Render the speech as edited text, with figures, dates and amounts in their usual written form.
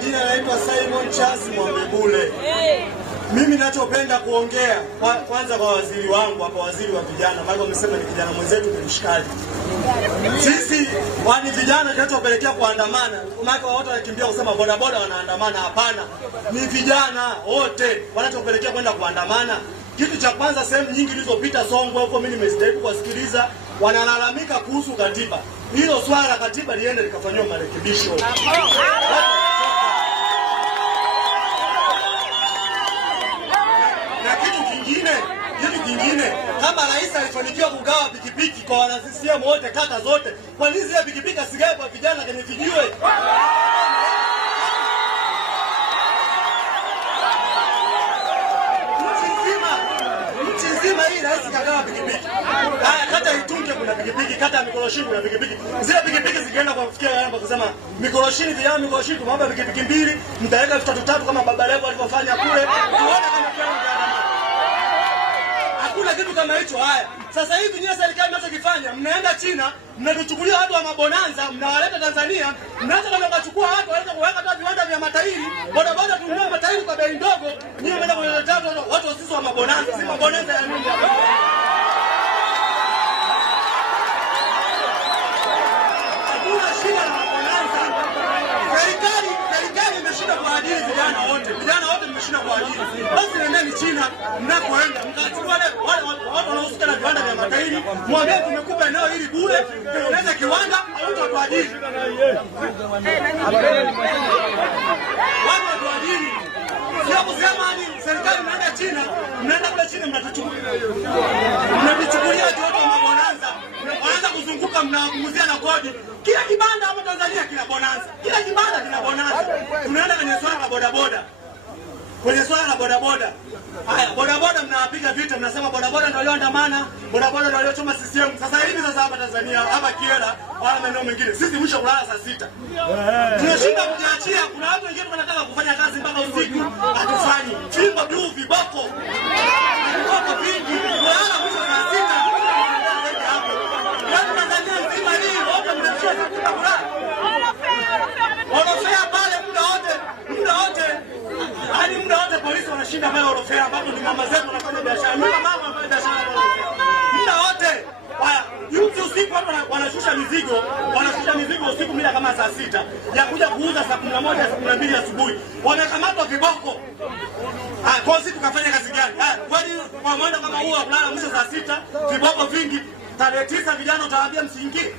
majina naitwa Simon Charles Mwambebule. Mimi ninachopenda kuongea kwanza kwa waziri wangu hapa, waziri wa vijana, maana wamesema ni kijana mwenzetu ni mshikaji. Sisi wani vijana tunachopelekea kuandamana, maana watu wanakimbia kusema boda boda wanaandamana, hapana. Ni vijana wote wanachopelekea kwenda kuandamana. Kitu cha kwanza, sehemu nyingi zilizopita Songwe huko mimi nimestahili kusikiliza, wanalalamika kuhusu katiba. Hilo swala la katiba liende likafanywa marekebisho. Na kitu kingine, kama rais alifanikiwa kugawa pikipiki kwa wana CCM wote kata zote, kwa nini zile pikipiki asigawe kwa vijana kwenye vijiwe? Nchi nzima hii rais kagawa pikipiki. Kata Itunge kuna pikipiki, kata Mikoroshini kuna pikipiki. Zile pikipiki zikienda kwa kufikia yamba kusema Mikoroshini vijana Mikoroshini tumwomba pikipiki mbili, mtaweka 3 kama Baba Levo alivyofanya kule. Tuone kama hakuna kitu kama hicho. Haya, sasa hivi nyinyi serikali mnachokifanya, mnaenda China, mnatuchukulia watu wa mabonanza, mnawaleta Tanzania, mnaanza kama kuchukua watu waweza kuweka hata viwanda vya matairi, boda boda tununua matairi kwa bei ndogo, nyinyi mnaenda kuleta watu sisi wa mabonanza, si mabonanza ya nini hapa? Hakuna shida na mabonanza. Serikali imeshinda kuajiri vijana wote. Vijana wote mmeshinda kuajiri. Basi nendeni China, mnakoenda mkachukua wale watu wanaohusika na viwanda vya matairi, mwambie tumekupa eneo hili bure, tengeneza kiwanda au utatuajiri. Watu watuajiri. Sio kusema ni serikali mnaenda China, mnaenda kule China mnachukulia watu wa mabonanza, mnaanza kuzunguka mnawapunguzia na kodi. Kila kibanda hapa Tanzania kina bonanza. Kila kibanda kina bonanza. Tunaenda kwenye swala la bodaboda. Kwenye swala la bodaboda. Haya, bodaboda mnawapiga vita, mnasema bodaboda ndio walioandamana, bodaboda ndio waliochoma CCM. Sasa hivi hapa Tanzania, hapa Kiela, wala maeneo mengine, sisi mwisho kulala saa 6. Tunashinda kujiachia, kuna watu wengine wanataka kufanya kazi mpaka usiku, hatufanyi. Fimbo tu viboko. Viboko vingi, kulala mwisho saa 6. Watu Tanzania nzima hii, wote mnachia saa 6 kulala. Wanafanya pale muda wote. Hadi muda wote polisi wanashinda pale orofea, ambapo ni mama zetu wanafanya biashara. Mimi mama anafanya biashara muda wote. Haya, yupi usiku watu wanashusha mizigo usiku mida kama saa 6 ya kuja kuuza saa 11 saa 12 asubuhi. Wamekamatwa viboko. Kwa siku kafanya kazi gani? Kwani kwa mwendo kama huo kulala mwisho saa 6, viboko vingi, tarehe 9 vijana utawaambia msiingie.